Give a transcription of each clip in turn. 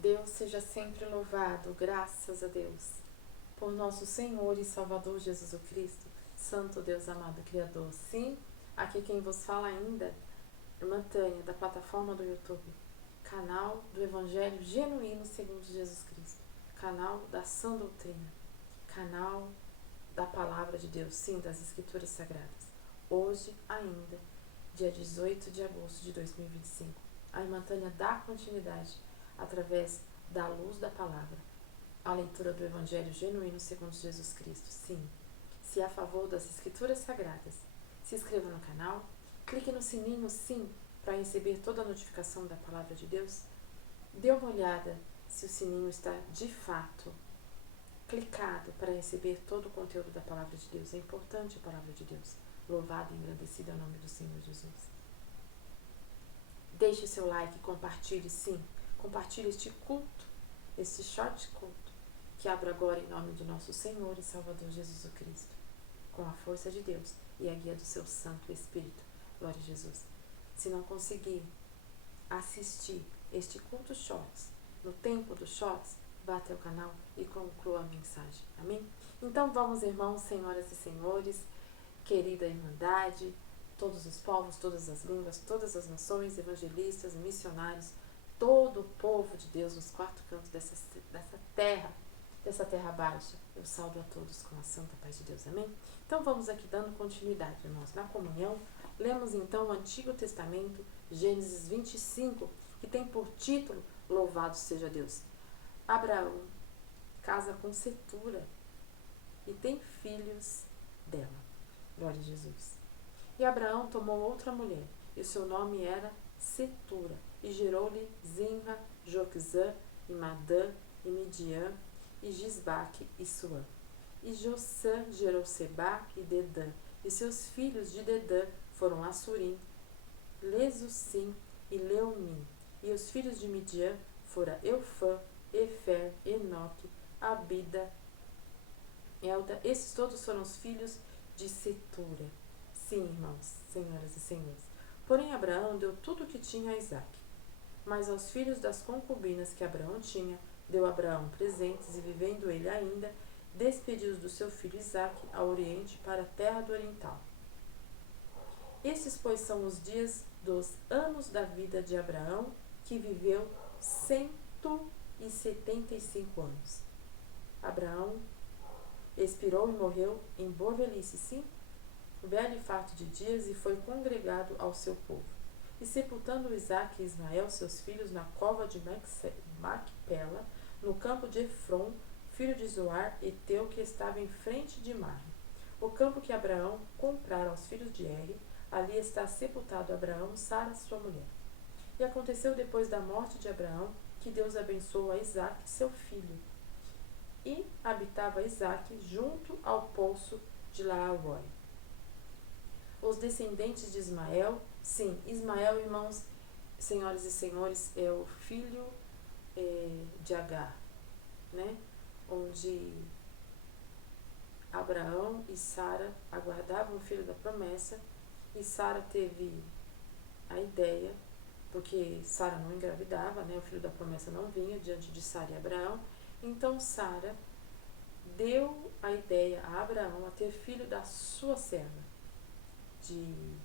Deus seja sempre louvado, graças a Deus, por nosso Senhor e Salvador Jesus Cristo, Santo Deus amado Criador. Sim, aqui quem vos fala ainda, irmã Tânia, da plataforma do YouTube, canal do Evangelho Genuíno segundo Jesus Cristo, canal da Sã Doutrina, canal da Palavra de Deus, sim, das Escrituras Sagradas. Hoje ainda, dia 18 de agosto de 2025, a irmã Tânia dá continuidade através da luz da palavra, a leitura do Evangelho Genuíno segundo Jesus Cristo. Sim, se é a favor das Escrituras Sagradas, se inscreva no canal, clique no sininho, sim, para receber toda a notificação da Palavra de Deus. Dê uma olhada se o sininho está de fato clicado para receber todo o conteúdo da Palavra de Deus. É importante a Palavra de Deus. Louvado e engrandecido é o nome do Senhor Jesus. Deixe seu like, compartilhe, sim. Compartilhe este culto, este short culto, que abro agora em nome de nosso Senhor e Salvador Jesus Cristo, com a força de Deus e a guia do seu Santo Espírito. Glória a Jesus. Se não conseguir assistir este culto shorts no tempo dos shorts, vá até o canal e conclua a mensagem. Amém? Então vamos, irmãos, senhoras e senhores, querida Irmandade, todos os povos, todas as línguas, todas as nações, evangelistas, missionários, todo o povo de Deus nos quatro cantos dessa terra baixa. Eu saldo a todos com a santa paz de Deus. Amém? Então vamos aqui dando continuidade, irmãos, na comunhão. Lemos então o Antigo Testamento, Gênesis 25, que tem por título Louvado seja Deus. Abraão casa com Cetura e tem filhos dela. Glória a Jesus. E Abraão tomou outra mulher, e o seu nome era Cetura, e gerou-lhe Zinra, Joquezã, e Madã, e Midian, e Gisbaque, e Suã. E Jossã gerou Sebá e Dedã, e seus filhos de Dedã foram Assurim, Lesusim e Leumim. E os filhos de Midian foram Eufã, Efer, Enoque, Abida, Elda. Esses todos foram os filhos de Cetura. Sim, irmãos, senhoras e senhores. Porém, Abraão deu tudo o que tinha a Isaque. Mas aos filhos das concubinas que Abraão tinha, deu Abraão presentes, e vivendo ele ainda, despediu-os do seu filho Isaque ao oriente, para a terra do oriental. Estes, pois, são os dias dos anos da vida de Abraão, que viveu 175 anos. Abraão expirou e morreu em boa velhice, sim, velho e farto de dias, e foi congregado ao seu povo. E sepultando Isaque e Ismael, seus filhos, na cova de Macpela, no campo de Efron, filho de Zoar, heteu, que estava em frente de Mar. O campo que Abraão comprara aos filhos de Eri, ali está sepultado Abraão, Sara, sua mulher. E aconteceu depois da morte de Abraão, que Deus abençoou a Isaque, seu filho. E habitava Isaque junto ao poço de Laaroi. Os descendentes de Ismael, sim, Ismael, irmãos, senhoras e senhores, é o filho de Agar, né? Onde Abraão e Sara aguardavam o filho da promessa, e Sara teve a ideia, porque Sara não engravidava, né? O filho da promessa não vinha diante de Sara e Abraão. Então Sara deu a ideia a Abraão a ter filho da sua serva, de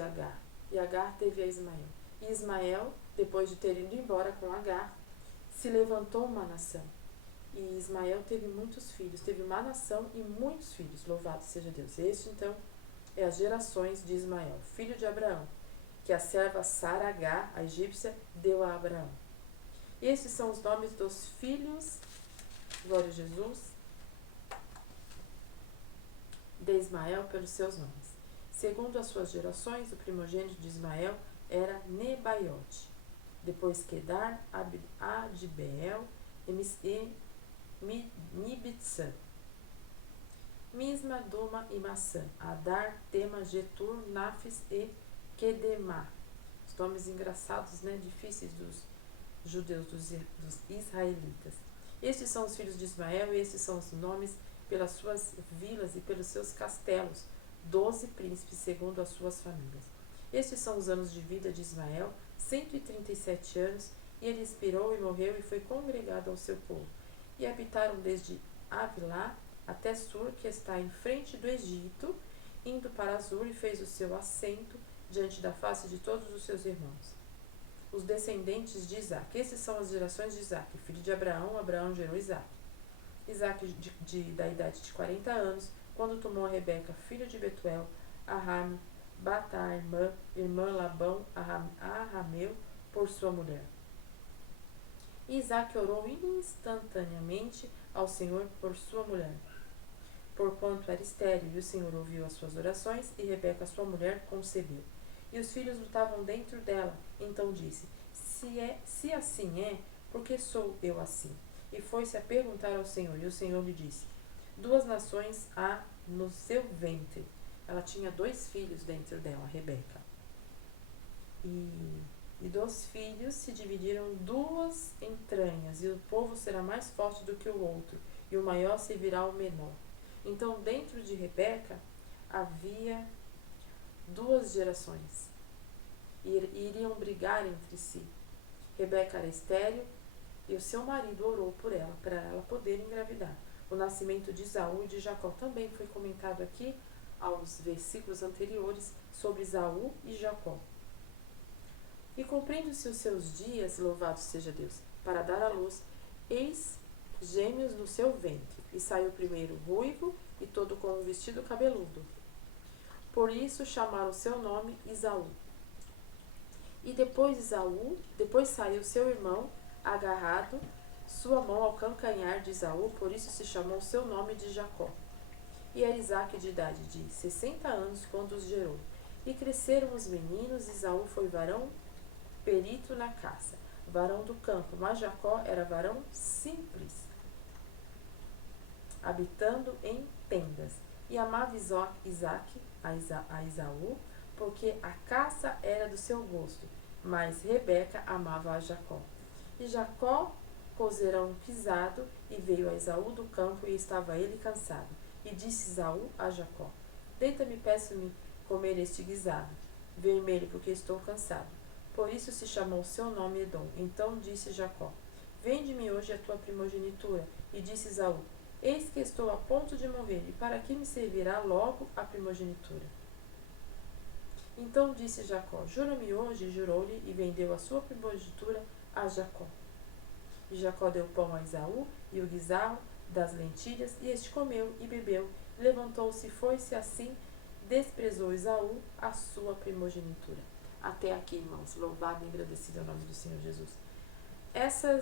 Agar. E Agar teve a Ismael. E Ismael, depois de ter ido embora com Agar, se levantou uma nação. E Ismael teve muitos filhos, teve uma nação e muitos filhos. Louvado seja Deus. Este, então, é as gerações de Ismael, filho de Abraão, que a serva Sara Agar, a egípcia, deu a Abraão. Estes são os nomes dos filhos, glória a Jesus, de Ismael pelos seus nomes. Segundo as suas gerações, o primogênito de Ismael era Nebaiote, depois Quedar, Adbeel e Mibitsã, Misma, Doma e Maçã, Adar, Tema, Getur, Nafis e Quedemá. Os nomes engraçados, né, difíceis dos judeus, dos israelitas. Estes são os filhos de Ismael, e estes são os nomes pelas suas vilas e pelos seus castelos, 12 príncipes segundo as suas famílias. Estes são os anos de vida de Ismael, 137 anos, E ele expirou e morreu e foi congregado ao seu povo. E habitaram desde Avilá até Sur, que está em frente do Egito, indo para Zur, e fez o seu assento diante da face de todos os seus irmãos. Os descendentes de Isaque. Essas são as gerações de Isaque, filho de Abraão. Abraão gerou Isaque. Isaque, da idade de 40 anos, quando tomou a Rebeca, filho de Betuel, Arame, Batá, irmã Labão, Arameu, por sua mulher. E Isaque orou instantaneamente ao Senhor por sua mulher, porquanto era estéril, e o Senhor ouviu as suas orações, e Rebeca, sua mulher, concebeu. E os filhos lutavam dentro dela. Então disse: se assim é, por que sou eu assim? E foi-se a perguntar ao Senhor, e o Senhor lhe disse: 2 nações há no seu ventre. Ela tinha 2 filhos dentro dela, Rebeca. E dos filhos se dividiram 2 entranhas, e o povo será mais forte do que o outro, e o maior servirá ao menor. Então, dentro de Rebeca, havia 2 gerações, e iriam brigar entre si. Rebeca era estéril, e o seu marido orou por ela, para ela poder engravidar. O nascimento de Esaú e de Jacó também foi comentado aqui, aos versículos anteriores, sobre Esaú e Jacó. E cumprindo-se os seus dias, louvado seja Deus, para dar à luz, eis gêmeos no seu ventre. E saiu primeiro ruivo, e todo com um vestido cabeludo. Por isso chamaram seu nome Esaú. E depois saiu seu irmão, agarrado sua mão ao calcanhar de Esaú, por isso se chamou seu nome de Jacó. E era Isaque de idade de 60 anos quando os gerou. E cresceram os meninos, Esaú foi varão perito na caça, varão do campo, mas Jacó era varão simples, habitando em tendas. E amava Isaque a Esaú, porque a caça era do seu gosto, mas Rebeca amava a Jacó. E Jacó cozerão pisado, e veio a Esaú do campo, e estava ele cansado. E disse Esaú a Jacó: Deita-me, peço-me comer este guisado vermelho, porque estou cansado. Por isso se chamou seu nome Edom. Então disse Jacó: Vende-me hoje a tua primogenitura. E disse Esaú: Eis que estou a ponto de morrer, e para que me servirá logo a primogenitura? Então disse Jacó: Jura-me hoje. E jurou-lhe, e vendeu a sua primogenitura a Jacó. E Jacó deu pão a Esaú, e o guisado das lentilhas, e este comeu e bebeu. Levantou-se e foi-se, assim desprezou Esaú a sua primogenitura. Até aqui, irmãos. Louvado e agradecido é o nome do Senhor Jesus. Essa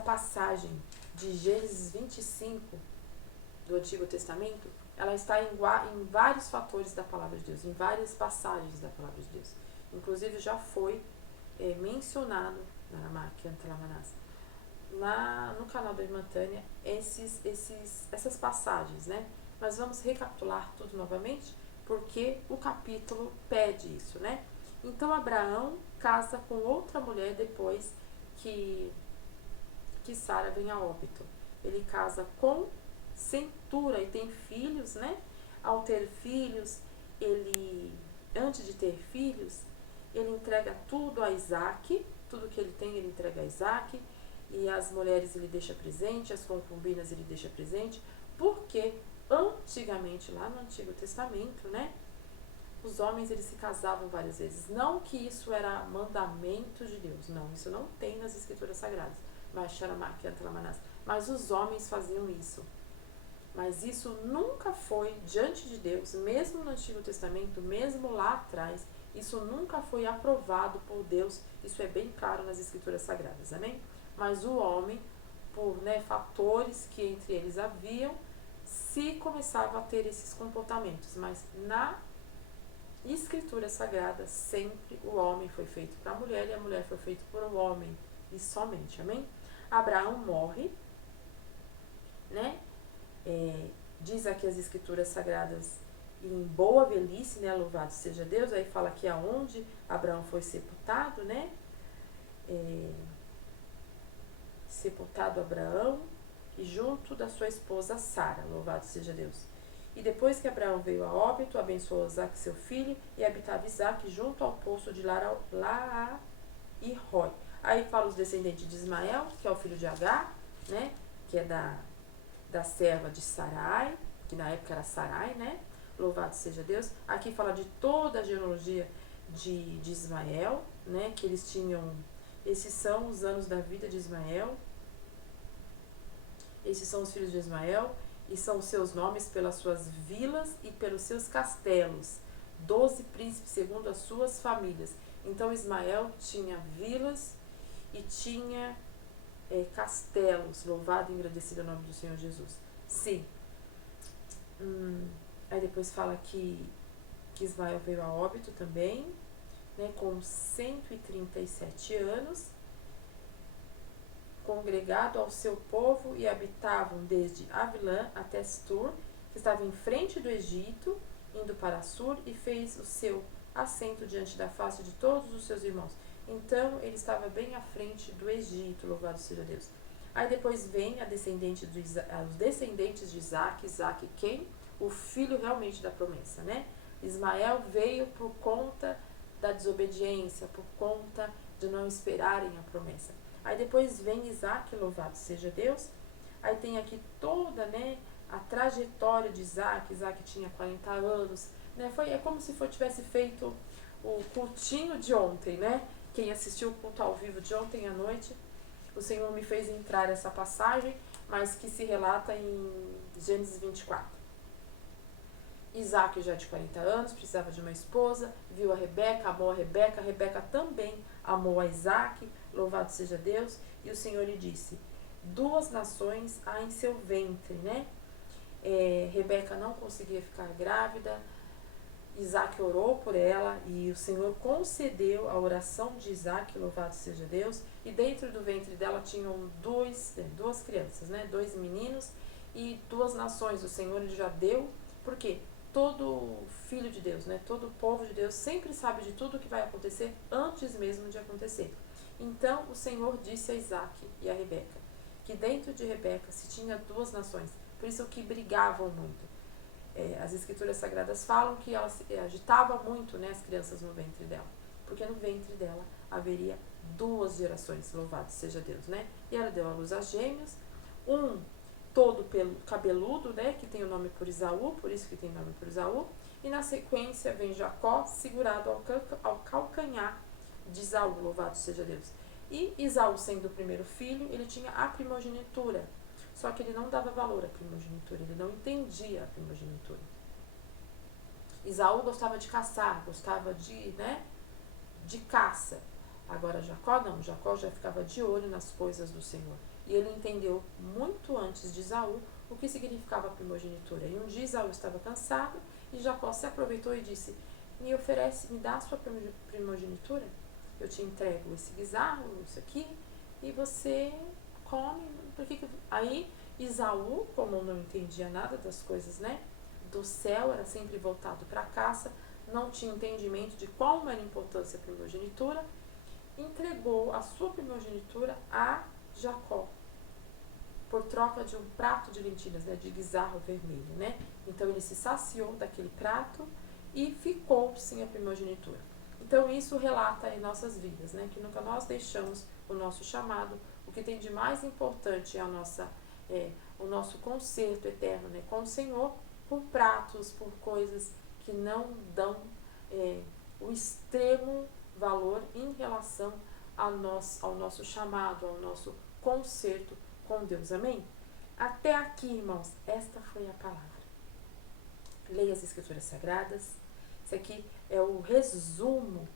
passagem de Gênesis 25 do Antigo Testamento, ela está em vários fatores da Palavra de Deus, em várias passagens da Palavra de Deus. Inclusive já foi mencionado no canal da irmã Tânia essas passagens, né? Mas vamos recapitular tudo novamente, porque o capítulo pede isso, né? Então Abraão casa com outra mulher depois que Sara vem a óbito. Ele casa com Centura e tem filhos, né? Ao ter filhos, antes de ter filhos, ele entrega tudo a Isaque, tudo que ele tem ele entrega a Isaque, e as mulheres ele deixa presente, as concubinas ele deixa presente, porque antigamente, lá no Antigo Testamento, né, os homens eles se casavam várias vezes. Não que isso era mandamento de Deus, não, isso não tem nas Escrituras Sagradas, mas os homens faziam isso. Mas isso nunca foi diante de Deus, mesmo no Antigo Testamento, mesmo lá atrás, isso nunca foi aprovado por Deus, isso é bem claro nas Escrituras Sagradas, amém? Mas o homem, por fatores que entre eles haviam, se começava a ter esses comportamentos, mas na Escritura Sagrada, sempre o homem foi feito para a mulher e a mulher foi feita por um homem, e somente, amém? Abraão morre, né? Diz aqui as Escrituras Sagradas, em boa velhice, né? Louvado seja Deus. Aí fala aqui aonde Abraão foi sepultado, né? Sepultado Abraão e junto da sua esposa Sara, louvado seja Deus. E depois que Abraão veio a óbito, abençoou Isaque seu filho, e habitava Isaque junto ao poço de e Rói. Aí fala os descendentes de Ismael, que é o filho de Agar, né? Que é da serva de Sarai, que na época era Sarai, né? Louvado seja Deus. Aqui fala de toda a genealogia de Ismael, né? Que eles tinham... Esses são os anos da vida de Ismael. Esses são os filhos de Ismael. E são os seus nomes pelas suas vilas e pelos seus castelos. 12 príncipes segundo as suas famílias. Então Ismael tinha vilas e tinha castelos. Louvado e agradecido o nome do Senhor Jesus. Sim. Aí depois fala que Ismael veio a óbito também, né, com 137 anos, congregado ao seu povo, e habitavam desde Avilã até Stur, que estava em frente do Egito, indo para Sur, e fez o seu assento diante da face de todos os seus irmãos. Então ele estava bem à frente do Egito, louvado seja Deus. Aí depois vem os descendentes de Isaac. Isaac quem? O filho realmente da promessa, né? Ismael veio por conta da desobediência, por conta de não esperarem a promessa. Aí depois vem Isaac, louvado seja Deus. Aí tem aqui toda, né, a trajetória de Isaac. Isaac tinha 40 anos, né? É como se tivesse feito o cultinho de ontem, né? Quem assistiu o culto ao vivo de ontem à noite, o Senhor me fez entrar essa passagem, mas que se relata em Gênesis 24. Isaac já de 40 anos, precisava de uma esposa, viu a Rebeca também amou a Isaac, louvado seja Deus, e o Senhor lhe disse, 2 nações há em seu ventre, né? Rebeca não conseguia ficar grávida, Isaac orou por ela e o Senhor concedeu a oração de Isaac, louvado seja Deus, e dentro do ventre dela tinham duas crianças, né? 2 meninos e 2 nações, o Senhor já deu, porque todo filho de Deus, né? Todo povo de Deus sempre sabe de tudo que vai acontecer antes mesmo de acontecer. Então o Senhor disse a Isaac e a Rebeca que dentro de Rebeca se tinha 2 nações, por isso que brigavam muito. As escrituras sagradas falam que ela agitava muito, né, as crianças no ventre dela, porque no ventre dela haveria 2 gerações, louvado seja Deus, né? E ela deu à luz a gêmeos, um todo cabeludo, né, que tem o nome por Esaú, por isso que tem o nome por Esaú, e na sequência vem Jacó segurado ao calcanhar de Esaú, louvado seja Deus. E Esaú, sendo o primeiro filho, ele tinha a primogenitura, só que ele não dava valor à primogenitura, ele não entendia a primogenitura. Esaú gostava de caçar, gostava de caça. Agora Jacó não, Jacó já ficava de olho nas coisas do Senhor. E ele entendeu muito antes de Esaú o que significava a primogenitura. E um dia Esaú estava cansado e Jacó se aproveitou e disse, me dá a sua primogenitura, eu te entrego esse guisarro, isso aqui, e você come. Aí Esaú, como não entendia nada das coisas, né, do céu, era sempre voltado para a caça, não tinha entendimento de qual era a importância da primogenitura, entregou a sua primogenitura a Jacó, por troca de um prato de lentilhas, né, de guisarro vermelho, né? Então ele se saciou daquele prato e ficou sem a primogenitura. Então isso relata em nossas vidas, né, que nunca nós deixamos o nosso chamado, o que tem de mais importante é o nosso conserto eterno, né, com o Senhor, por pratos, por coisas que não dão o extremo valor em relação ao nosso chamado, ao nosso conserto com Deus. Amém? Até aqui, irmãos, esta foi a palavra. Leia as escrituras sagradas. Esse aqui é o resumo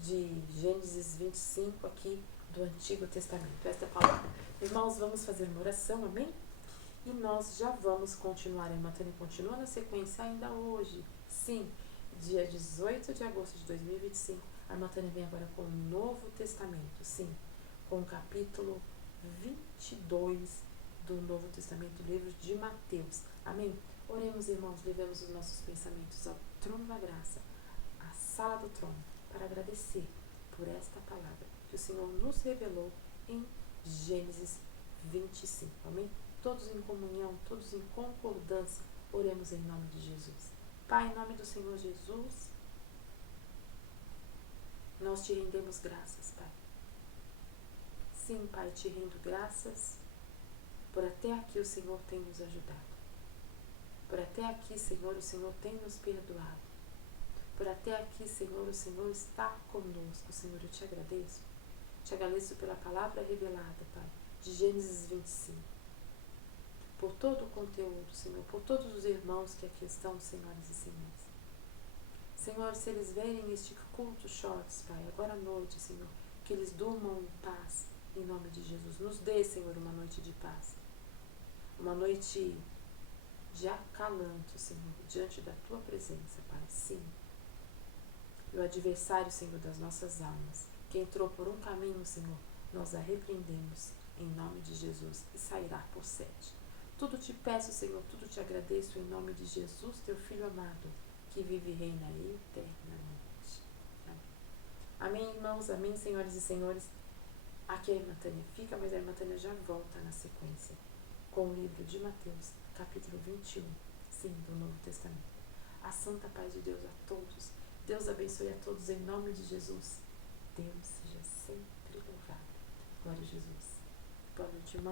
de Gênesis 25 aqui do Antigo Testamento. Esta é a palavra. Irmãos, vamos fazer uma oração, amém? E nós já vamos continuar. A irmã Tânia continua na sequência ainda hoje. Sim, dia 18 de agosto de 2025. A irmã Tânia vem agora com o Novo Testamento. Sim, com o capítulo 22 do Novo Testamento, livro de Mateus. Amém? Oremos, irmãos, levemos os nossos pensamentos ao trono da graça, à sala do trono, para agradecer por esta palavra que o Senhor nos revelou em Gênesis 25. Amém? Todos em comunhão, todos em concordância, oremos em nome de Jesus. Pai, em nome do Senhor Jesus, nós te rendemos graças, Pai, Sim, Pai, te rendo graças por até aqui o Senhor tem nos ajudado. Por até aqui, Senhor, o Senhor tem nos perdoado. Por até aqui, Senhor, o Senhor está conosco. Senhor, eu te agradeço. Te agradeço pela palavra revelada, Pai, de Gênesis 25. Por todo o conteúdo, Senhor, por todos os irmãos que aqui estão, senhoras e senhores. Senhor, se eles verem este culto shorts, Pai, agora à noite, Senhor, que eles durmam em paz, em nome de Jesus. Nos dê, Senhor, uma noite de paz. Uma noite de acalanto, Senhor, diante da Tua presença, Pai. Sim. E o adversário, Senhor, das nossas almas, que entrou por um caminho, Senhor, nós a repreendemos em nome de Jesus e sairá por 7. Tudo te peço, Senhor, tudo te agradeço em nome de Jesus, Teu Filho amado, que vive e reina eternamente. Amém, irmãos, amém, senhoras e senhores. Aqui a irmã Tânia fica, mas a irmã Tânia já volta na sequência com o livro de Mateus, capítulo 21, sim, do Novo Testamento. A santa paz de Deus a todos. Deus abençoe a todos em nome de Jesus. Deus seja sempre louvado. Glória a Jesus. Boa noite, irmão.